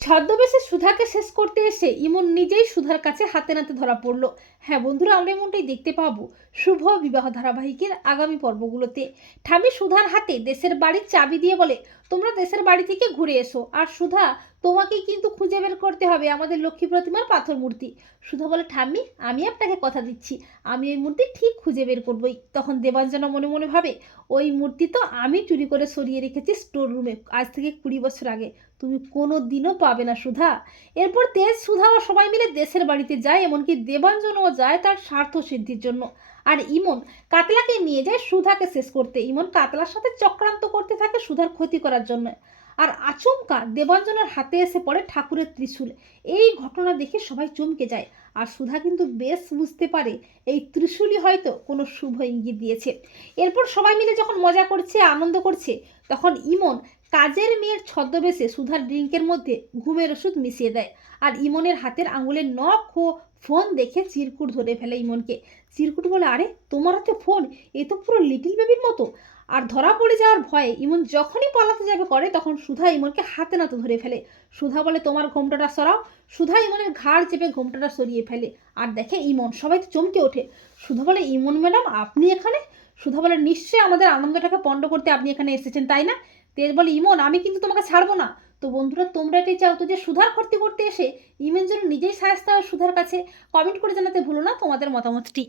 ছদ্মবেশে সুধাকে শেষ করতে এসে ইমন নিজেই সুধার কাছে হাতে নাতে ধরা পড়ল। হ্যাঁ বন্ধুরা, আমরা এমনটাই দেখতে পাবো শুভ বিবাহ ধারাবাহিকের আগামী পর্বগুলোতে। ঠামি সুধার হাতে দেশের বাড়ির চাবি দিয়ে বলে, তোমরা দেশের বাড়ি থেকে ঘুরে এসো। আর সুধা তোমাকেই কিন্তু খুঁজে বের করতে হবে আমাদের লক্ষ্মী প্রতিমার পাথর মূর্তি। সুধা বলে, ঠাম্মি, আমি আপনাকে কথা দিচ্ছি। আমি ওই মূর্তি ঠিক খুঁজে বের করবই। তখন দেবাঞ্জনা মনে মনে ভাবে, ওই মূর্তি তো আমি চুরি করে সরিয়ে রেখেছি স্টোর রুমে আজ থেকে কুড়ি বছর আগে। তুমি কোনো দিনও পাবে না, সুধা। এরপর তেজ, সুধা ও সবাই মিলে দেশের বাড়িতে যায়, এমনকি দেবাঞ্জনও যায় তার স্বার্থ সিদ্ধির জন্য। আর ইমন কাতলাকে নিয়ে যায় সুধাকে শেষ করতে। ইমন কাতলার সাথে চক্রান্ত করতে থাকে সুধার ক্ষতি করার জন্য। আর আচমকা দেবাঞ্জনের হাতে এসে পড়ে ঠাকুরের ত্রিশূল। এই ঘটনা দেখে সবাই চমকে যায়। আর সুধা কিন্তু বেশ বুঝতে পারে এই ত্রিশূলই হয়তো কোনো শুভ ইঙ্গিত দিয়েছে। এরপর সবাই মিলে যখন মজা করছে, আনন্দ করছে, তখন ইমন কাজের মেয়ের ছদ্মবেশে সুধার ড্রিঙ্কের মধ্যে ঘুমের ওষুধ মিশিয়ে দেয়। আর ইমনের হাতের আঙুলের নখ ও ফোন দেখে চিরকুট ধরে ফেলে ইমনকে। চিরকুট বলে, আরে, তোমার হাতে ফোন? এ তো পুরো লিটিল বেবির মতো। আর ধরা পড়ে যাওয়ার ভয়ে ইমন যখনই পালাতে যাবে করে তখন সুধা ইমনকে হাতে নাতে ধরে ফেলে। সুধা বলে, তোমার ঘোমটাটা সরাও। সুধা ইমনের ঘাড় চেপে ঘোমটাটা সরিয়ে ফেলে। আর দেখে ইমন, সবাই তো চমকে ওঠে। সুধা বলে, ইমন ম্যাডাম, আপনি এখানে? সুধা বলে, নিশ্চয়ই আমাদের আনন্দটাকে পণ্ড করতে আপনি এখানে এসেছেন, তাই না? তেজ বলে, ইমন, আমি কিন্তু তোমাকে ছাড়বো না। তো বন্ধুরা, তোমরা এটাই চাও তো যে সুধার ভর্তি করতে এসে ইমন যেন নিজেই সায়স্তা সুধার কাছে। কমেন্ট করে জানাতে ভুলো না তোমাদের মতামতটি।